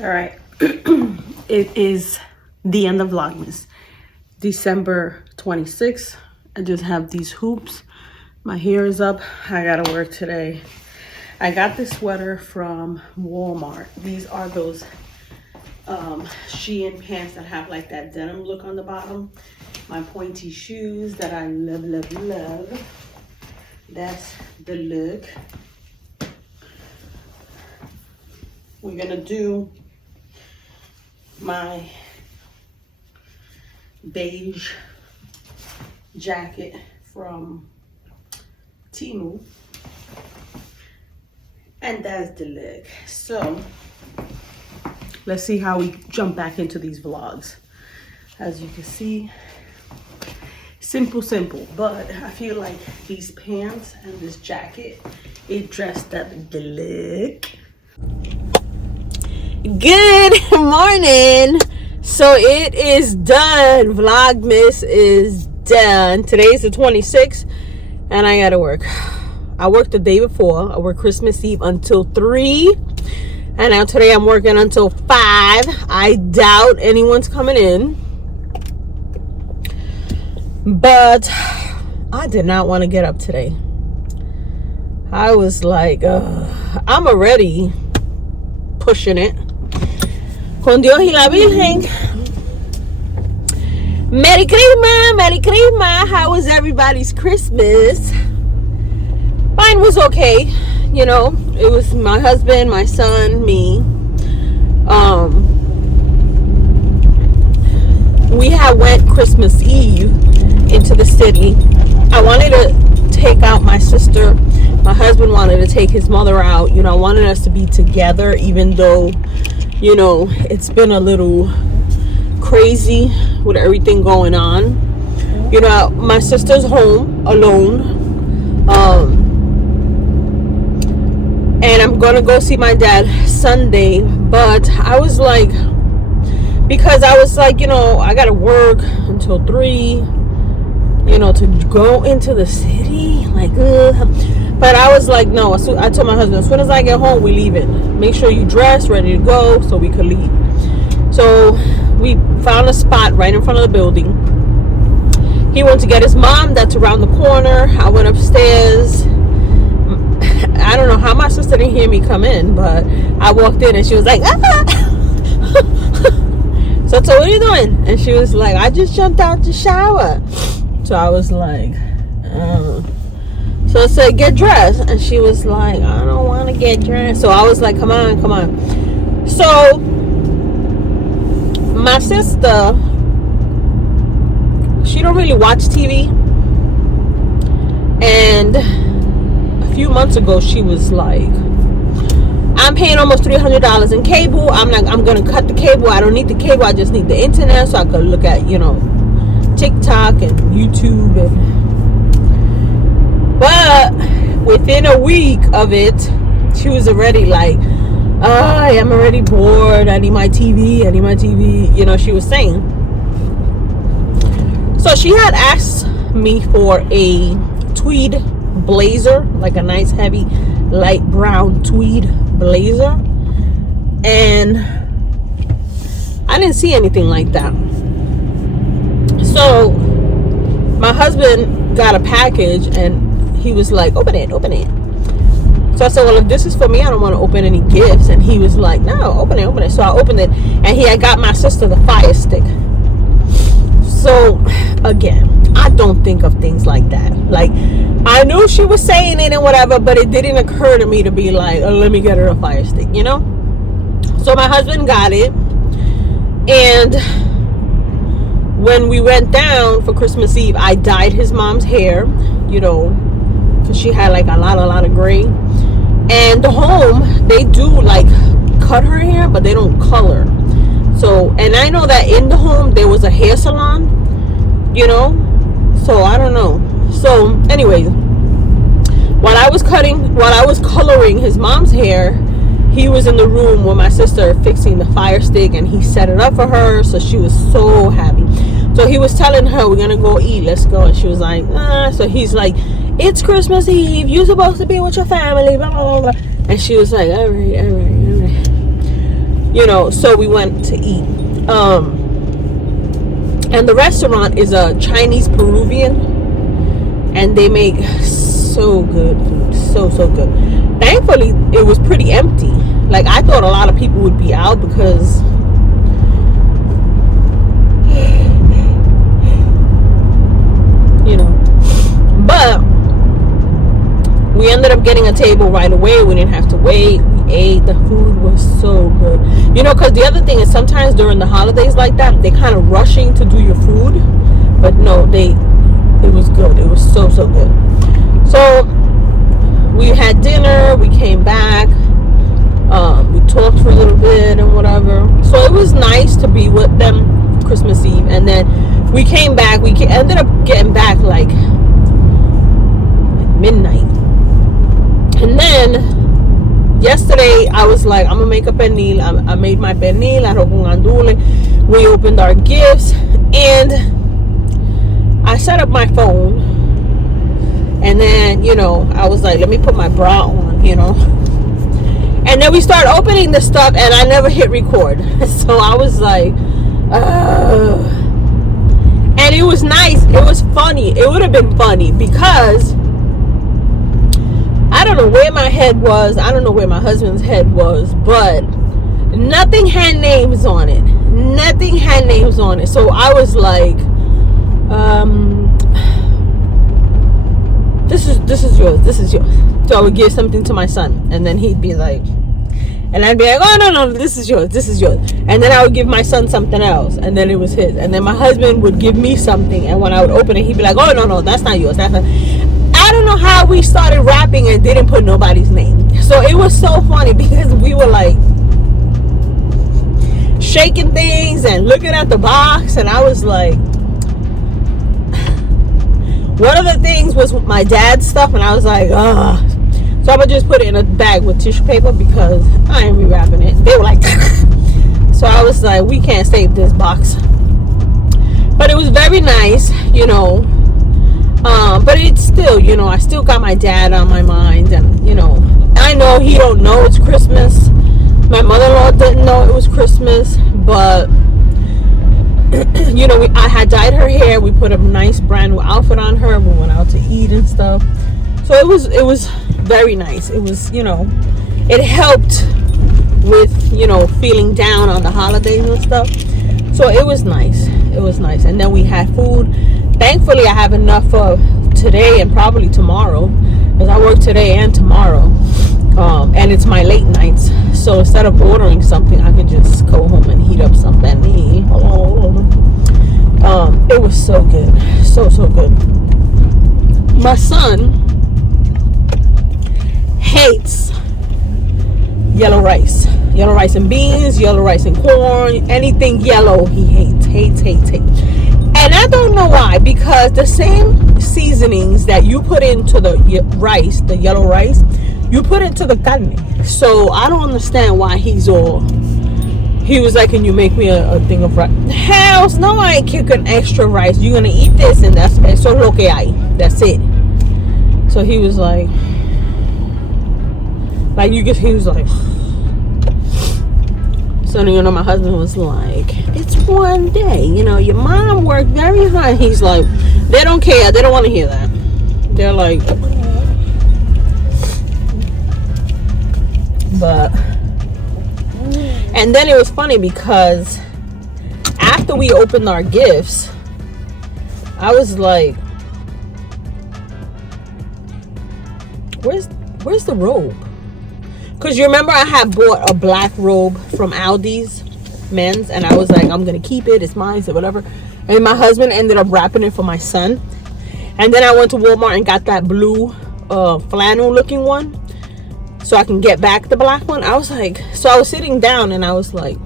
All right, it is the end of Vlogmas, December 26th. I just have these hoops. My hair is up. I gotta work today. I got this sweater from Walmart. These are those Shein pants that have like that denim look on the bottom. My pointy shoes that I love, love, love. That's the look. We're gonna do my beige jacket from Temu, and that's the look. So let's see how we jump back into these vlogs. As you can see, simple, but I feel like these pants and this jacket, it dressed up the look. Good morning. So it is done. Vlogmas is done. Today's the 26th and I gotta work. I worked the day before. I worked Christmas Eve until 3, and now today I'm working until 5. I doubt anyone's coming in, but I did not want to get up today. I was like, I'm already pushing it. Con Dios y la Virgen. Merry Christmas, Merry Christmas. How was everybody's Christmas? Mine was okay. You know, it was my husband, my son, me. We had went Christmas Eve into the city. I wanted to take out my sister. My husband wanted to take his mother out. You know, I wanted us to be together, even though, you know, it's been a little crazy with everything going on. You know, my sister's home alone. And I'm gonna go see my dad Sunday, but I was like, because I was like, you know, I gotta work until 3, you know, to go into the city, like, but I was like, no. So I told my husband, as soon as I get home, we leave it. Make sure you dress, ready to go, so we could leave. So we found a spot right in front of the building. He went to get his mom, that's around the corner. I went upstairs. I don't know how my sister didn't hear me come in, but I walked in and she was like, ah! So I told her, what are you doing? And she was like, I just jumped out to shower. So I was like, So I said, get dressed. And she was like, I don't want to get dressed. So I was like, come on. So my sister, she don't really watch TV. And a few months ago, she was like, I'm paying almost $300 in cable. I'm going to cut the cable. I don't need the cable. I just need the internet so I could look at, you know, TikTok and YouTube. But within a week of it, she was already like, I am already bored. I need my TV. You know, she was saying. So she had asked me for a tweed blazer, like a nice heavy light brown tweed blazer, and I didn't see anything like that. So my husband got a package and he was like, open it. So I said, well, if this is for me, I don't want to open any gifts. And he was like, no, open it. So I opened it, and he had got my sister the Fire Stick. So again, I don't think of things like that. Like, I knew she was saying it and whatever, but it didn't occur to me to be like, oh, let me get her a Fire Stick, you know? So my husband got it, and when we went down for Christmas Eve, I dyed his mom's hair, you know, because she had like a lot of gray. And the home, they do like cut her hair, but they don't color. So, and I know that in the home there was a hair salon, you know, so I don't know. So anyway, while I was coloring his mom's hair, he was in the room with my sister fixing the Fire Stick, and he set it up for her, so she was so happy. So he was telling her, we're gonna go eat, let's go. And she was like, so he's like, it's Christmas Eve, you're supposed to be with your family, blah blah blah. And she was like, all right. You know, so we went to eat. And the restaurant is a Chinese Peruvian, and they make so good food, so good. Thankfully, it was pretty empty. Like, I thought a lot of people would be out because you know, but we ended up getting a table right away. We didn't have to wait. We ate. The food was so good. You know, because the other thing is sometimes during the holidays like that, they kind of rushing to do your food. But no, it was good. It was so good. So we had dinner. We came back. We talked for a little bit and whatever. So it was nice to be with them Christmas Eve. And then we came back. We ended up getting back like midnight. And then yesterday I was like, I'm gonna make a pernil. I made my pernil, arroz con andule. We opened our gifts, and I set up my phone, and then, you know, I was like, let me put my bra on, you know. And then we start opening the stuff, and I never hit record. So I was like, and it was nice. It was funny. It would have been funny because I don't know where my head was. I don't know where my husband's head was, but nothing had names on it. Nothing had names on it. So I was like, this is yours. This is yours. So I would give something to my son, and then he'd be like, and I'd be like, oh no, this is yours. This is yours. And then I would give my son something else, and then it was his. And then my husband would give me something, and when I would open it, he'd be like, oh no, that's not yours. That's not. I don't know how we started rapping and didn't put nobody's name. So it was so funny because we were like shaking things and looking at the box, and I was like, one of the things was my dad's stuff, and I was like, ugh. So I'm gonna just put it in a bag with tissue paper because I ain't rewrapping it. They were like, so I was like, we can't save this box. But it was very nice, you know. But it's still, you know, I still got my dad on my mind, and you know, I know he don't know it's Christmas. My mother-in-law didn't know it was Christmas, but you know, I had dyed her hair. We put a nice brand new outfit on her. We went out to eat and stuff. So it was very nice. It was, you know, it helped with, you know, feeling down on the holidays and stuff. So it was nice. It was nice. And then we had food. Thankfully, I have enough for today and probably tomorrow, because I work today and tomorrow. And it's my late nights. So instead of ordering something, I could just go home and heat up some banh. It was so good. So good. My son hates yellow rice and beans, yellow rice and corn, anything yellow he hates. And I don't know why, because the same seasonings that you put into the rice, the yellow rice, you put into the carne. So I don't understand why he was like, can you make me a thing of rice? Hell no, I ain't cooking extra rice. You're gonna eat this, and that's eso lo que hay. That's it. So he was like he was like, so, you know, my husband was like, it's one day, you know, your mom worked very hard. He's like, they don't care. They don't want to hear that. They're like, but, and then it was funny because after we opened our gifts, I was like, where's the robe? Because you remember I had bought a black robe from Aldi's men's, and I was like, I'm gonna keep it, it's mine, so whatever. And my husband ended up wrapping it for my son. And then I went to Walmart and got that blue flannel looking one, so I can get back the black one. I was like, so I was sitting down and I was like,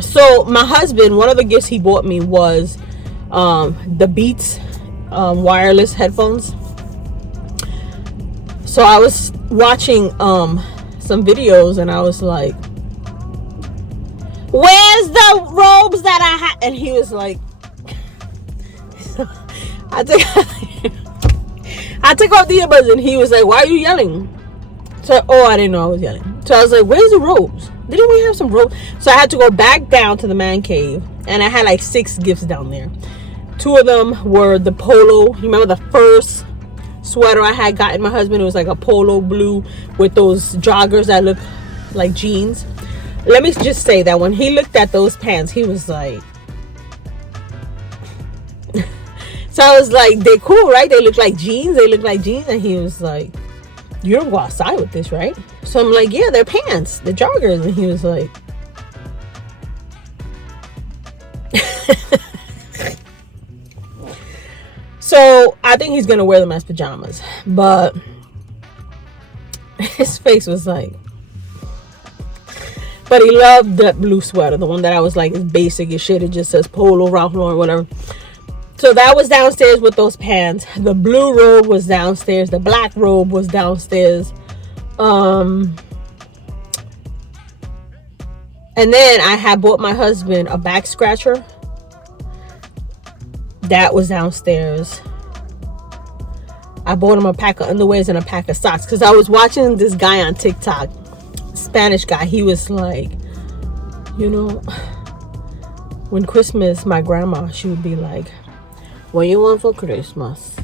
so my husband, one of the gifts he bought me was the Beats wireless headphones. So I was watching some videos, and I was like, where's the robes that I had? And he was like, I took off the earbuds, and he was like, why are you yelling? So, oh, I didn't know I was yelling. So I was like, where's the robes? Didn't we have some robes? So I had to go back down to the man cave, and I had like 6 gifts down there. 2 of them were the polo. You remember the first sweater I had gotten my husband? It was like a polo blue with those joggers that look like jeans. Let me just say that when he looked at those pants, he was like, so I was like, they're cool, right? They look like jeans. They look like jeans. And he was like, you don't go outside with this, right? So I'm like, yeah, they're pants, they're joggers. And he was like, so I think he's gonna wear them as pajamas, but his face was like, but he loved that blue sweater, the one that I was like, it's basic as shit, it just says Polo, Ralph Lauren, whatever. So that was downstairs with those pants. The blue robe was downstairs. The black robe was downstairs. And then I had bought my husband a back scratcher. That was downstairs. I bought him a pack of underwears and a pack of socks because I was watching this guy on TikTok, Spanish guy. He was like, you know, when Christmas, my grandma, she would be like, what you want for Christmas?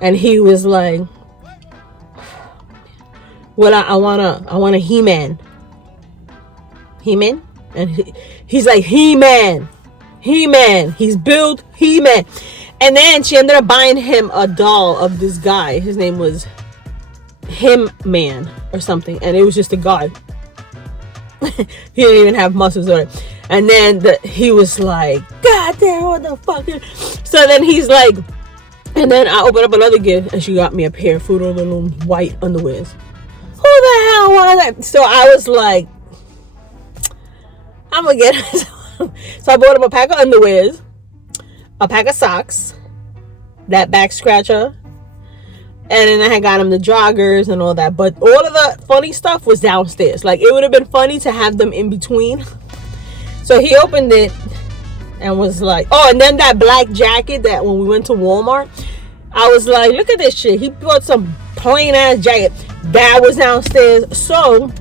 And he was like, well, I want a He-Man. He-Man? And he's like, He-Man. He-Man. He's built He-Man. And then she ended up buying him a doll of this guy. His name was Him-Man or something. And it was just a guy. He didn't even have muscles on it. And then he was like, God damn, what the fuck? So then he's like, and then I opened up another gift, and she got me a pair of Fruit of the Loom white underwears. Who the hell was that? So I was like, I'm gonna get it. So I bought him a pack of underwears, a pack of socks, that back scratcher, and then I had got him the joggers and all that. But all of the funny stuff was downstairs. Like, it would have been funny to have them in between. So he opened it and was like, oh, and then that black jacket that when we went to Walmart, I was like, look at this shit. He bought some plain ass jacket that was downstairs. So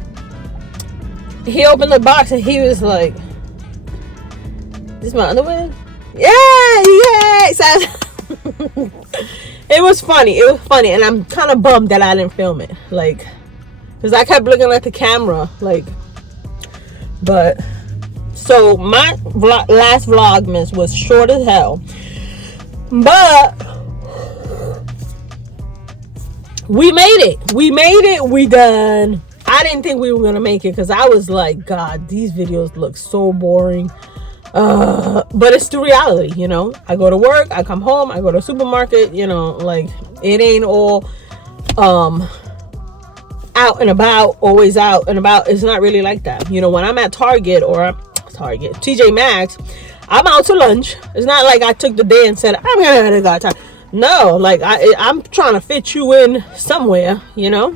he opened the box and he was like, this is my underwear? Yeah. So it was funny. It was funny. And I'm kind of bummed that I didn't film it. Like, because I kept looking at the camera. Like, but... So my last Vlogmas was short as hell, but we made it. We done. I didn't think we were gonna make it because I was like, God, these videos look so boring. But it's the reality, you know. I go to work, I come home, I go to the supermarket, you know, like it ain't all out and about, always out and about. It's not really like that. You know, when I'm at Target or TJ Maxx, I'm out to lunch. It's not like I took the day and said I'm gonna go time. No, like I'm trying to fit you in somewhere, you know.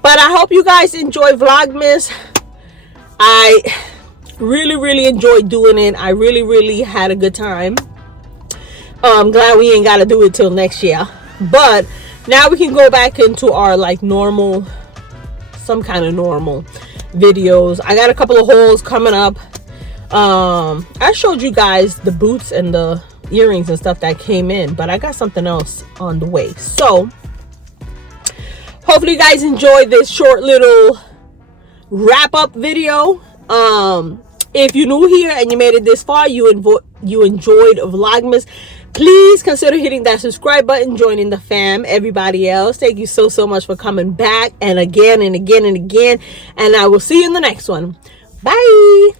But I hope you guys enjoy Vlogmas. I really enjoyed doing it. I really had a good time. I'm glad we ain't gotta do it till next year, but now we can go back into our like normal, some kind of normal videos. I got a couple of hauls coming up. I showed you guys the boots and the earrings and stuff that came in, but I got something else on the way. So hopefully you guys enjoyed this short little wrap up video. If you're new here and you made it this far, you enjoyed Vlogmas, please consider hitting that subscribe button, joining the fam. Everybody else, thank you so much for coming back and again and again and again, and I will see you in the next one. Bye.